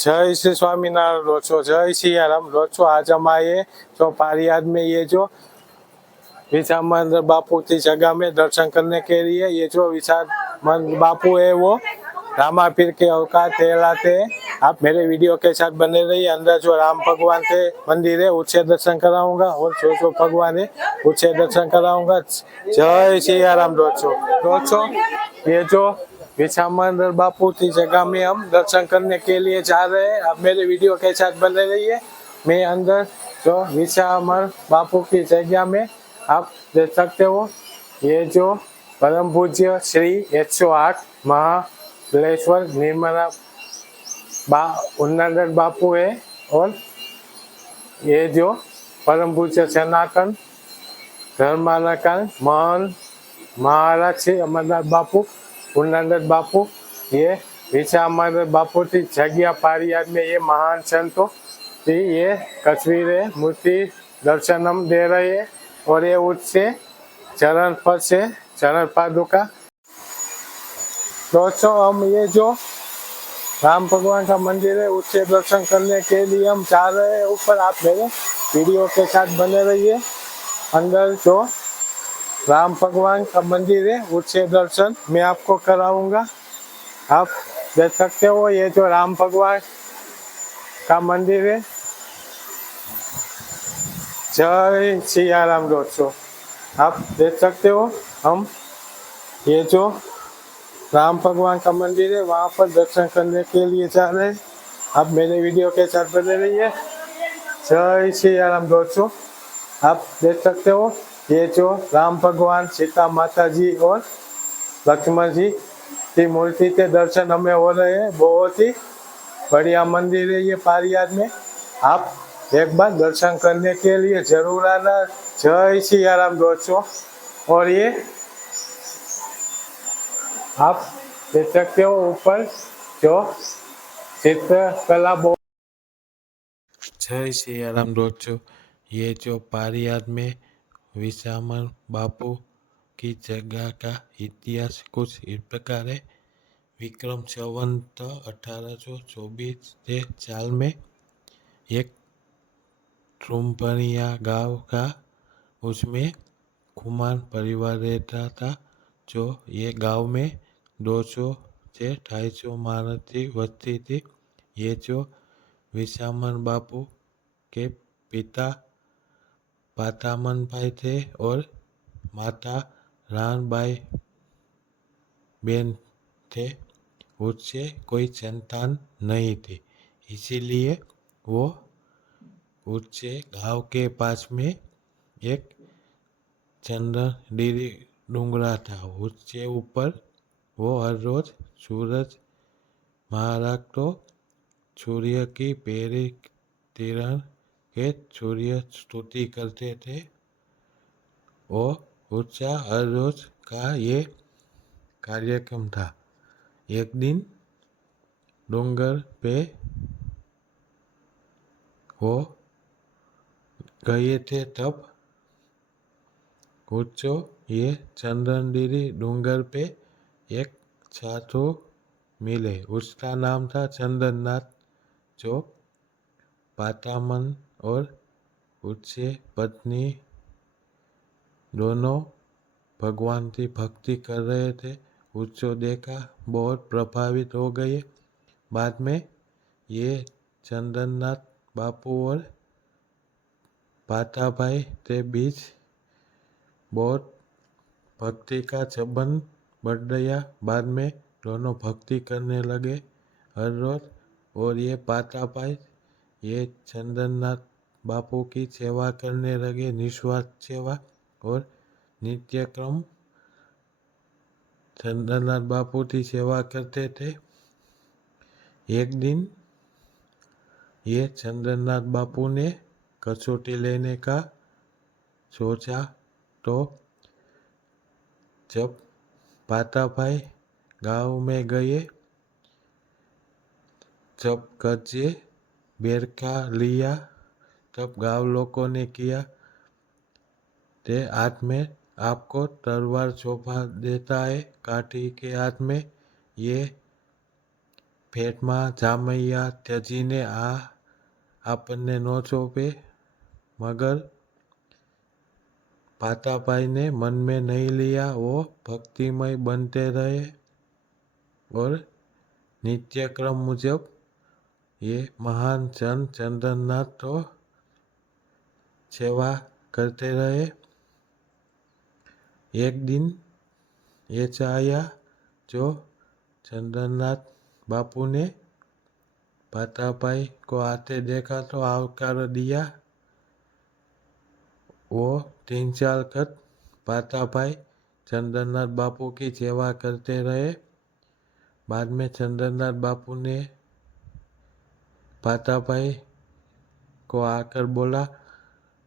जय श्री स्वामीनारायण रोचो, जय सियाराम रोचो। आज हम आए जो पारियाद में ये जो विचारानंद बापू की जगह में दर्शन करने के लिए। ये जो विचारानंद बापू है वो रामापीर के अवतार कहलाते हैं। आप मेरे वीडियो के साथ बने रहिए। अंदर जो राम भगवान के मंदिर है उससे दर्शन कराऊंगा और जो भगवान है उससे दर्शन कराऊंगा। जय सियाराम रोचो रोचो। ये जो विचारानंद बापू की जगह में हम दर्शन करने के लिए जा रहे हैं। आप मेरे वीडियो के साथ बने रहिए। मैं अंदर जो विचारानंद बापू की जगह में आप देख सकते हो। ये जो परम पूज्य श्री 108 महाबलेश्वर निर्मला उन्नत बापू है और ये जो परम पूज्य सनातन धर्मालकाल महान महाराज श्री अमरनाथ बापू उन्नत बापू, ये विचारानंद बापू की जगह पारियाद में ये महान संतों की ये तस्वीरें मूर्ति दर्शन हम दे रहे हैं। और ये उससे चरण पर से चरण पादुका। दोस्तों हम ये जो राम भगवान का मंदिर है उससे दर्शन करने के लिए हम जा रहे हैं ऊपर। आप मेरे वीडियो के साथ बने रहिए। अंदर जो राम भगवान का मंदिर है उससे दर्शन मैं आपको कराऊंगा। आप देख सकते हो ये जो राम भगवान का मंदिर है। जय सियाराम दोस्तों, आप देख सकते हो हम ये जो राम भगवान का मंदिर है वहाँ पर दर्शन करने के लिए जा रहे हैं। आप मेरे वीडियो के साथ बने रहिए। जय सियाराम दोस्तों, आप देख सकते हो ये जो राम भगवान, सीता माता जी और लक्ष्मण जी की मूर्ति के दर्शन हमें हो रहे हैं। बहुत ही बढ़िया मंदिर है ये पारियाद में। आप एक बार दर्शन करने के लिए जरूर आना। जय सियाराम दोस्तों। और ये आप देख सकते हो ऊपर जो चित्रकला बहुत। जय सियाराम दोस्तों, ये जो पारियाद में विचारानंद बापू की जगह का इतिहास कुछ इस प्रकार है। विक्रम संवत 1824 के साल में एक त्रुम्पनिया गांव का उसमें कुमार परिवार रहता था। जो ये गांव में 200 से 250 मानव की वस्ती थी। ये जो विचारानंद बापू के पिता पातामन भाई थे और माता रानबाई बेन थे। उससे कोई संतान नहीं थी, इसीलिए वो उससे गांव के पास में एक चंदनडीरी डूंगरा था। उससे ऊपर वो हर रोज सूरज महाराज सूर्य की पहली किरण के सूर्य स्तुति करते थे। और उसका हर रोज का ये कार्यक्रम था। एक दिन डोंगर पे वो गए थे, तब कुछो ये चंदनडीरी डूंगर पे एक साधु मिले। उसका नाम था चंदननाथ, जो पातामन और उससे पत्नी दोनों भगवान की भक्ति कर रहे थे। उसको देखा बहुत प्रभावित हो गए। बाद में ये चंदननाथ बापू और पाताभाई के बीच बहुत भक्ति का संबंध बढ़ गया। बाद में दोनों भक्ति करने लगे हर रोज। और ये पाताभाई ये चंदननाथ बापू की सेवा करने लगे, निस्वार्थ सेवा और नित्यक्रम चंदननाथ बापू की सेवा करते थे। एक दिन ये चंदननाथ बापू ने कसौटी लेने का सोचा, तो जब पाताभाई गांव में गए, जब कच्चे बेरका लिया, तब गांव लोगों ने किया ते हाथ में आपको तलवार सौंपा देता है काठी के हाथ में। ये પેટમાં જામૈયા ત્યજીને આ આપણને ન ચોપે, मगर पातापाई ने मन में नहीं लिया, वो भक्तिमय बनते रहे और नित्य क्रम मुजब ये महान संत चंद्रनाथ तो सेवा करते रहे। एक दिन ये चाया जो चंद्रनाथ बापू ने पातापाई को आते देखा तो आवकार दिया। वो 3 साल तक पातापाई चंद्रनाथ बापू की सेवा करते रहे। बाद में चंद्रनाथ बापू ने पातापाई को आकर बोला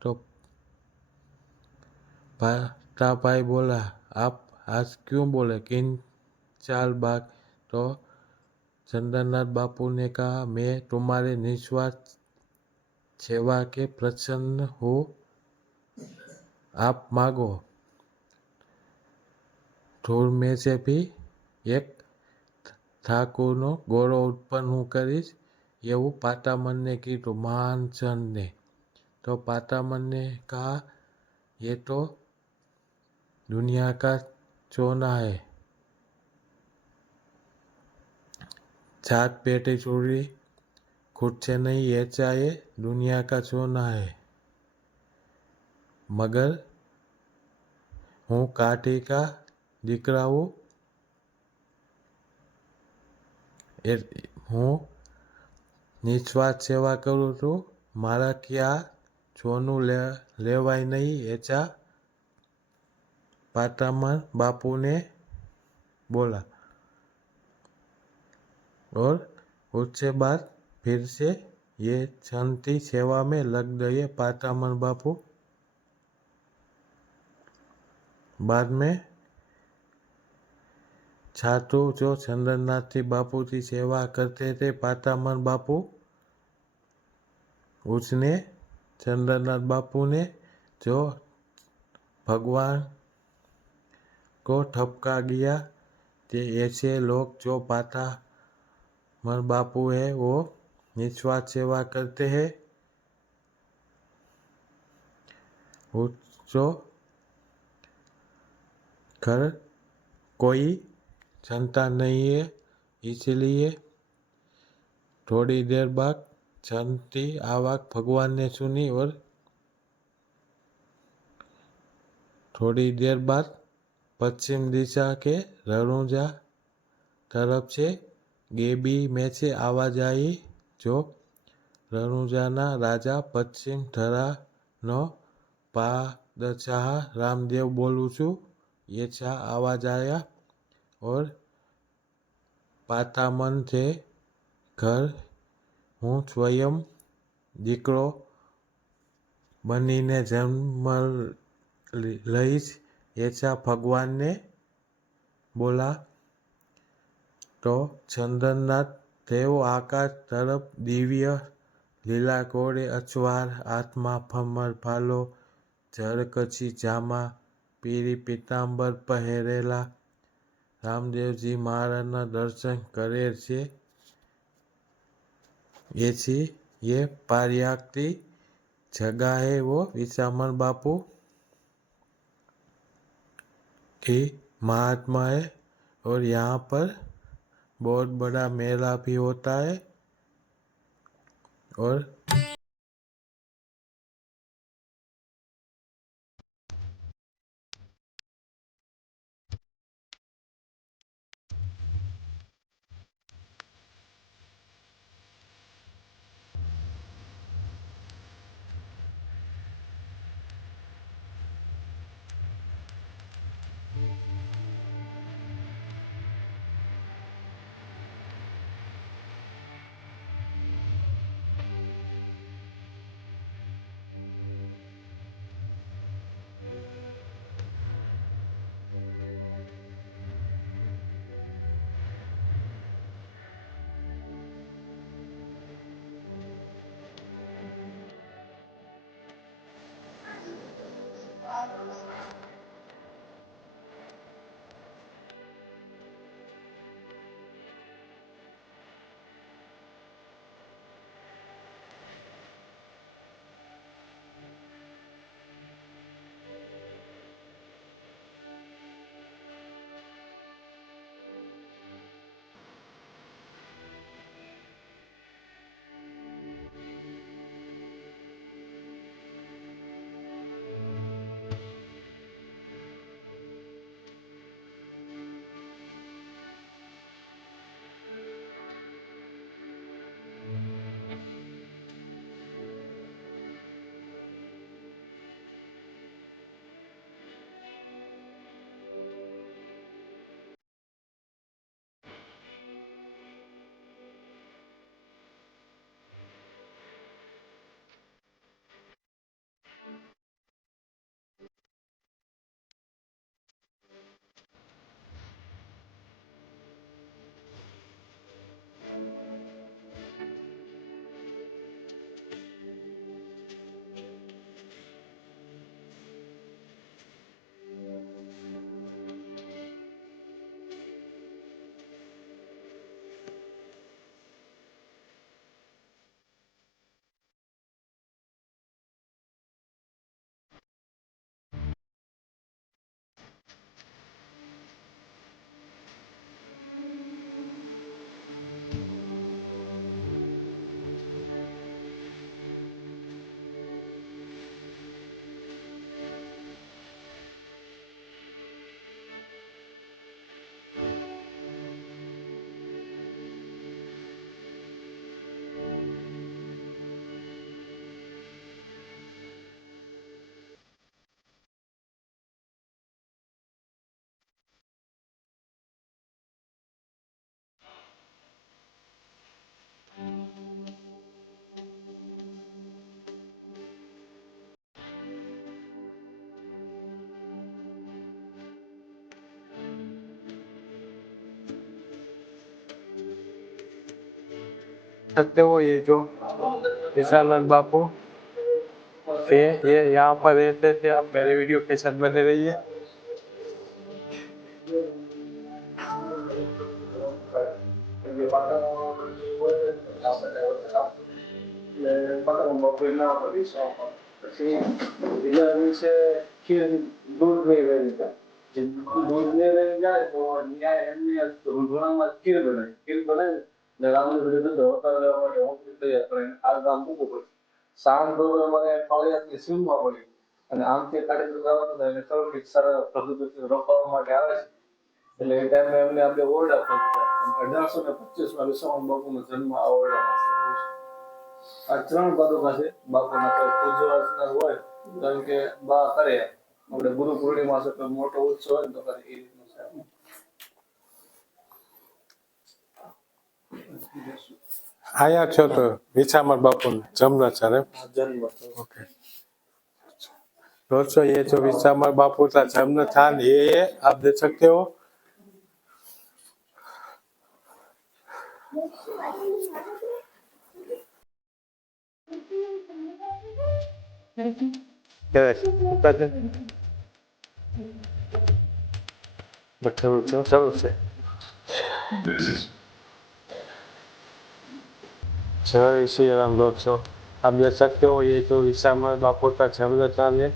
तो पातापाई बोला, आप आज क्यों बोले, किन चाल बाद? तो चंद्रनाथ बापू ने कहा, मैं तुम्हारे निस्वार्थ सेवा के प्रसन्न हूँ, आप मांगो, धूल में से भी एक ઠાકોરનો ગૌરવ ઉત્પન્ન હું કરીશ, એવું પાતામનને કીધું મહાન સંતને। तो पातामन ने कहा, ये तो दुनिया का सोना है, 7 पेटी चूड़ी खुद से नहीं बेचा, ये दुनिया का सोना है, मगर हूँ काठी का दीकरा हूँ, હું નિસ્વાર્થ સેવા કરું છું, મારા ક્યાં સોનું લેવાય नहीं, ऐसा पातामन बापू ने बोला। और उससे बाद फिर से ये संती सेवा में लग गए पातामन बापू। बाद में छात्र जो चंद्रनाथ बापू की सेवा करते थे पातामन बापू, उसने चंद्रनाथ बापू ने जो भगवान को ठपका दिया कि ऐसे लोग जो पातामन बापू है वो निस्वार्थ सेवा करते हैं, जो घर कोई संतान नहीं है, इसलिए थोड़ी देर बाद संती आवाज भगवान ने सुनी और थोड़ी देर बाद पश्चिम दिशा के रनुजा तरफ से गेबी में से आवाज आई, जो रनुजाना राजा पश्चिम धरा नो पादशाह रामदेव बोलू छू, ये छा आवाज आया। और पातामन थे घर हूँ स्वयं दीकरो बनीने जन्म लईश, ऐसा भगवान ने बोला। तो चंद्रनाथ देव आकाश तरफ दिव्य લીલા ઘોડે અછવાર, હાથમાં ભમર ભાલો, ઝળકચી જામા, પીળી પીતાંબર પહેરેલા રામદેવજી મહારાજના દર્શન કરે છે। ऐसी ये पारियाक की जगह है वो विसामन बापू की महात्मा है। और यहाँ पर बहुत बड़ा मेला भी होता है। और सकते हो ये जो विशानंद बापू थे, ये यहाँ पर रहते थे। आप मेरे वीडियो के साथ बने रहिए। પછી બીજા દિવસે ખીર દૂધ નહીં વેરી જાય. જે દૂધ નહીં વેરી જાય તો ન્યાય એમની રૂંધણામાં ખીર બનાવી. ખીર બનાવી ને રામને બધું ધોતા લેવા માટે હોંકી તૈયાર કરીને આ ગામ મૂકવું પડે. સાંજ દોરો મને ફળિયાથી સીમમાં પડી અને આમથી કાઢી જવાનું થાય એટલે સૌથી સરળ પદ્ધતિ રોકવા માટે આવે છે. એટલે એ ટાઈમે એમને આપણે ઓરડા ખોલતા. 1825માં વિશ્વનાથ બાપુનો જન્મ આ ઓરડામાં થયો છે. આ 3 પાદુકા છે બાપુના. કોઈ પૂજવા અર્ચના હોય જેમ કે બા કરે આપણે ગુરુ પૂર્ણિમા છે તો મોટો ઉત્સવ હોય ને તો કરે એ રીતનું છે. આયા છો તો વિછામણ બાપુને જન્મ ओके दोस्तों ये जो विश्रामण बापू का जन्म स्थान ये आप देख सकते हो। जय श्री राम दोस्तों, आप देख सकते हो ये जो विश्रामण बापू का जन्म स्थान है।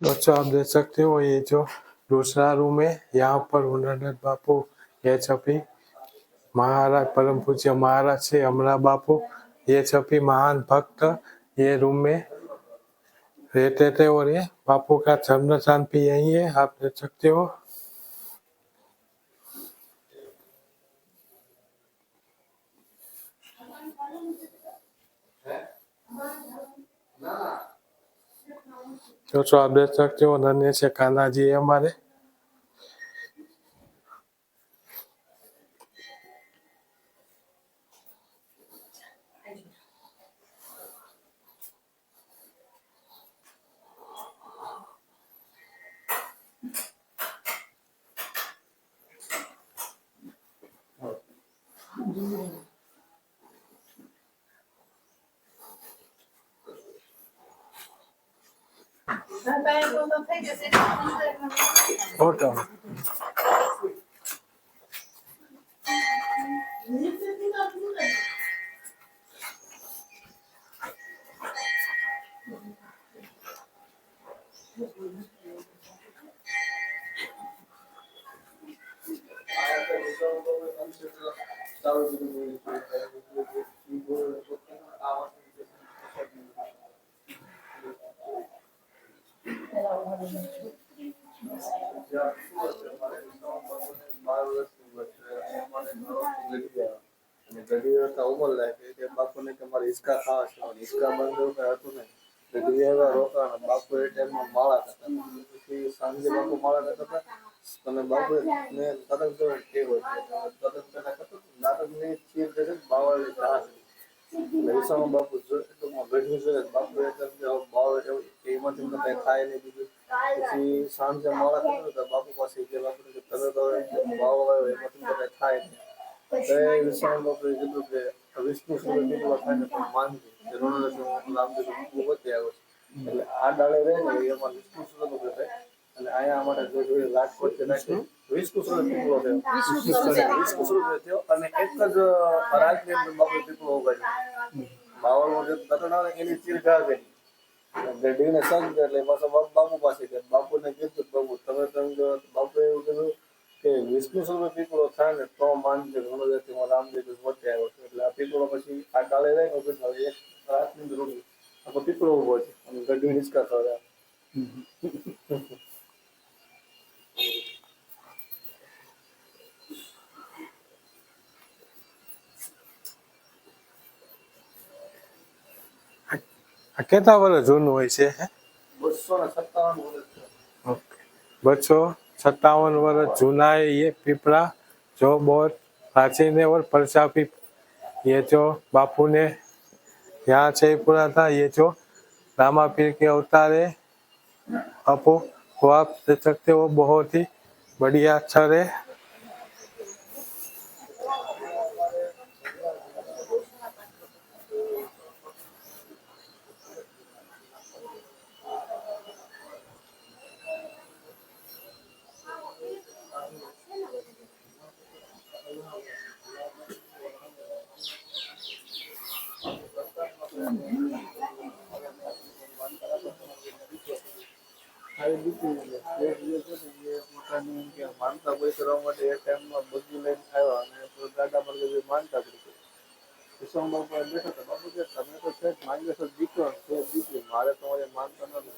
दोस्तों आप देख सकते हो ये जो दूसरा रूम है, यहाँ पर हुनरनाथ बापू ये छपी महाराज परम पूज्य महाराज से अमरा बापू ये छपी महान भक्त ये रूम में रहते थे और ये बापू का जन्म स्थान भी यही है, आप देख सकते हो। दोस्तों आप देख सकते हो नन्हे से कान्हा जी है हमारे। फोटो બાપુને કે મારે હિસકા ખાવા છે, હિસકા બંધ એવું કઈ હતું નહીં. ગઢવી આવ્યા રોકાણા. બાપુ એ ટાઈમમાં માળા કરતા હતા. પછી સાંજે બાપુ માળા કરતા હતા અને બાપુ ને તરત ટેવ હોય તરત પેલા કરતા નાટકની ચીર કરે બાવળની ઘાસ લઈસામાં બાપુ ગઢવી છે બાપુ એમાંથી કઈ થાય નહીં બીજું. પછી સાંજે માળા કરતા હતા બાપુ પાસે ગયા. બાપુ તરત બાવળ આવ્યો એમાંથી કઈ થાય નહીં. વિશ્રામ બાપુએ કીધું કે વિષ્ણુ સુરત નીકળવા થાય ને તો માનજો રામદેવ વચ્ચે આવ્યો છે એટલે આ ડાળે રહે ને એમાં વિષ્ણુ સુરત ઉભો થાય અને અહીંયા અમારે જો રાજકોટ છે નાખી વિષ્ણુ સુરત પીપળો થયો. વિષ્ણુ સુરત થયો અને એક જ રાજની અંદર બાપુ પીપળો ઉગાડ્યો. બાવળમાં જે તરણ આવે એની ચીર ઘા કરી ગઢવીને સંગ એટલે પાછા બાપુ પાસે ગયા. બાપુને કીધું બાપુ તમે બાપુએ એવું કીધું કે વિષ્ણુ સ્વરૂપ પીપળો થાય ને તો માનજો ઘણો રામદેવ વચ્ચે આવ્યો છે એટલે આ પીપળો પછી આ ડાળે રહે ને એક રાતની અંદર ઉગી આખો પીપળો ઉભો છે અને ગઢવી હિંચકા થયા. આ કેટલા વર્ષ જૂનું હોય છે? 257 વર્ષ. ओके 257 वर्ष जूना है ये पिपरा जो बहुत प्राचीन है और प्रजापि ये जो बापू ने यहाँ से पूरा था ये जो रामापीर के अवतार है अपो वो आप देख सकते हो बहुत ही बढ़िया अक्षर है. માનતા પૂરી કરવા માટે એ ટાઈમમાં બધું લઈને આવ્યા અને દાદા પર માનતા પૂરી કરી. વિશ્રામ બાપુ બેઠા હતા. બાપુ કે તમે તો છે માંગે છો દીકરો છે દીકરી મારે તમારે માનતા નથી.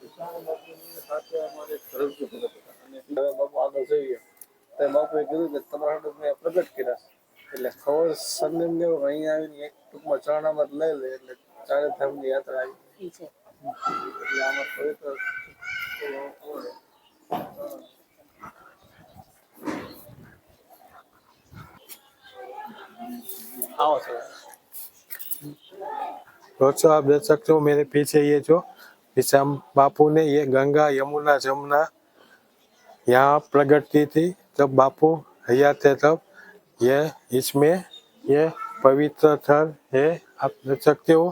વિશ્રામ બાપુની સાથે અમારે રજૂ કરતા હતા અને બાપુ આગળ જઈએ તો બાપુએ કીધું કે તમારા હાટુ મેં પ્રગટ કર્યા એટલે ખબર સંદેમ લેવો અહીંયા આવીને એક ટૂંકમાં ચરણામાં લઈ લે એટલે ચારે ધામની યાત્રા આવી છે એટલે આમાં પવિત્ર आओ सर. दोस्तों आप देख सकते हो मेरे पीछे ये जो विश्राम बापू ने ये गंगा यमुना जमुना यहाँ प्रकट की थी जब बापू हयात थे तब ये इसमें ये पवित्र स्थल है आप देख सकते हो.